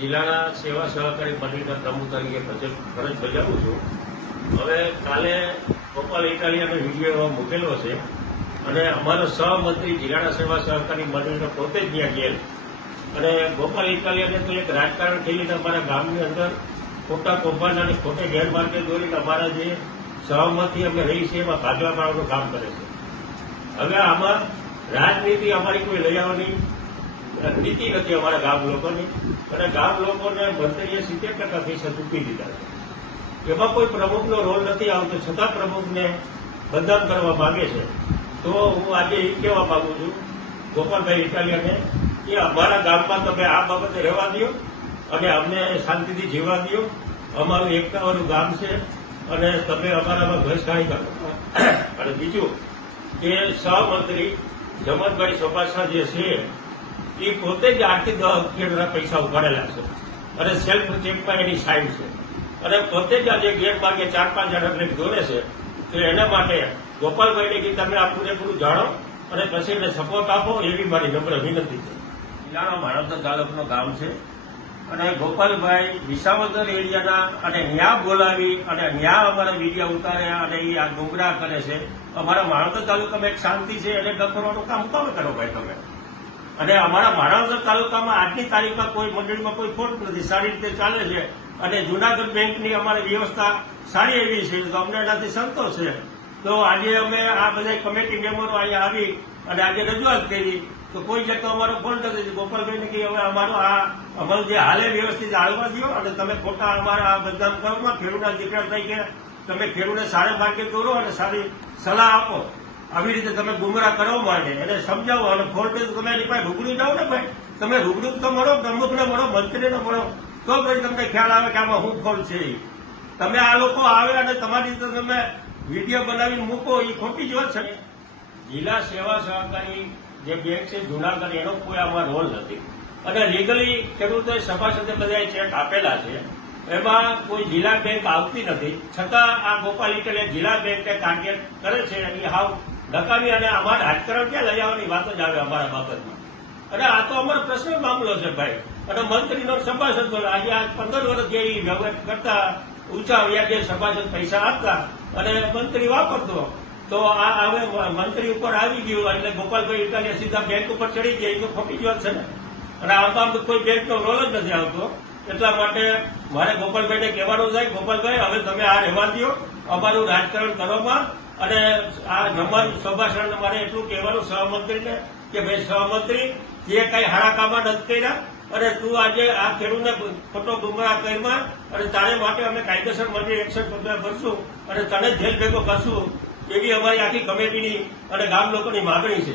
જિલ્લાના સેવા સહકારી મંડળીના પ્રમુખ તરીકે ફરજ બજાવું છું. હવે કાલે ગોપાલ ઇટાલિયાનો વીડિયો મૂકેલો છે અને અમારો સહમંત્રી જિલ્લાના સેવા સહકારી મંડળીનો પોતે જ ત્યાં ગયેલ. અને ગોપાલ ઇટાલિયાને તો એક રાજકારણ ખેલીને અમારા ગામની અંદર ખોટા કૌભાંડ અને ખોટે ગેરમાર્ગે દોરીને અમારા જે સહમતી અમે રહી છે એમાં ભાગલા પાડવાનું કામ કરે છે. હવે આમાં રાજનીતિ અમારી કોઈ લઈ આવવાની નીતિ નથી અમારા ગામ લોકોની. અને ગામ લોકોને મંત્રીએ સિત્તેર ટકા પૈસા ચૂકી દીધા એમાં કોઈ પ્રમુખનો રોલ નથી આવતો. છતાં પ્રમુખને બદનામ કરવા માંગે છે. તો હું આજે એ કહેવા માંગુ છું, ગોપાલભાઈ ઇટાલિયાને, કે અમારા ગામમાં તમે આ બાબતે રહેવા દો અને અમને શાંતિથી જીવવા દો અમારું એકતાવાળું ગામ છે અને તમે અમારામાં ઘસખાણી કરો. અને બીજું કે સહમંત્રી જમતભાઈ સપાસા જે છે એ પોતે જ આર્થિક ખેડૂતના પૈસા ઉઘાડેલા છે. અને સેલ્ફ ચેકમાં એની સાઇન છે. અને પોતે જ આજે ગેરમાર્ગે ચાર પાંચ જણા દોરે છે, તો એના માટે ગોપાલભાઈને કે તમે આ પૂરેપૂરું જાણો અને પછી એને સપોર્ટ આપો, એવી મારી નમ્ર વિનંતી છે. જિલ્લાનો માણવદર તાલુકાનું ગામ છે. અને ગોપાલભાઈ વિસાવદર એરિયાના અને ન્યા બોલાવી અને ન્યા અમારા મીડિયા ઉતાર્યા અને એ આ ગુમરાહ કરે છે. અમારા માણવદર તાલુકામાં એક શાંતિ છે, એને ડકોરવાનું કામ કામ કરો ભાઈ તમે? અને અમારા માણાવદર તાલુકામાં આજની તારીખમાં કોઈ મંડળીમાં કોઈ ખોટ નથી. સારી રીતે ચાલે છે. અને જુનાગઢ બેંકની અમારી વ્યવસ્થા સારી એવી છે. તો અમને એનાથી સંતોષ છે. તો આજે અમે આ બધા કમિટી મેમ્બરો અહીંયા આવી અને આજે રજૂઆત કરી. તો કોઈ જતો અમારો ફોલ્ટ નથી. ગોપાલભાઈને કે હવે અમારો આ અમલ જે હાલે વ્યવસ્થિત હાલવા દો અને તમે ખોટા અમારા આ બદનામ કરવામાં ખેડૂતના દીકરા ગયા તમે ખેડૂતને સારા માર્ગે દોરો અને સારી સલાહ આપો. આવી રીતે તમે ગુમરા કરવા માટે. એને સમજાવો અને ફોલ્ટ તમે એની પાસે રૂબરૂ જાઓ ને ભાઈ. તમે રૂબરૂ તો મળો પ્રમુખને મળો, મંત્રીને મળો. તો ભાઈ તમને ખ્યાલ આવે કે આમાં શું ફોન છે. તમે આ લોકો આવે અને તમારી રીતે તમે વીડિયો બનાવીને મૂકો, એ ખોટી જ વાત છે. જિલ્લા સેવા સહકારી જે બેંક છે જુનાગઢ, એનો કોઈ આમાં રોલ નથી. અને લીગલી ખેડૂતોએ સભાસદે બધા ચેક આપેલા છે. એમાં કોઈ જિલ્લા બેંક આવતી નથી. છતાં આ ગોપાલ ઇટલે જિલ્લા બેંકે ટાર્ગેટ કરે છે. એ હાવ નકામી અને અમારે રાજકારણ ક્યાં લઈ આવવાની વાત જ આવે અમારા બાબતમાં. અને આ તો અમારો પ્રશ્ન મામલો છે ભાઈ. અને મંત્રીનો સભાસદ આજે આ પંદર વર્ષ જે વ્યવહાર કરતા ઊંચા વ્યાજે સભાસદ પૈસા આપતા અને મંત્રી વાપરતો, તો આ હવે મંત્રી ઉપર આવી ગયું એટલે ગોપાલભાઈ ઇટાલિયા સીધા બેંક ઉપર ચડી ગયા. એ તો ખોટી ગયો છે ને. અને તો કોઈ બેંકનો રોલ જ નથી આવતો. એટલા માટે મારે ગોપાલભાઈને કહેવાનું થાય ગોપાલભાઈ, હવે તમે આ રહેવા દો અમારું રાજકારણ કરવામાં અને આ નંબર સભાસદને મારે એટલું કહેવાનું, સહમંત્રીને, કે ભાઈ સહમંત્રી, જે કઈ હારા કામમાં નથી કર્યા, અને તું આજે આ ખેડૂતને ખોટો ગુમરાહ કરીમાં અને તારે માટે અમે કાયદેસર મંત્રી એક્શન ભરશું અને તને જેલ ભેગો કરશું, એવી અમારી આખી કમિટીની અને ગામ લોકોની માગણી છે.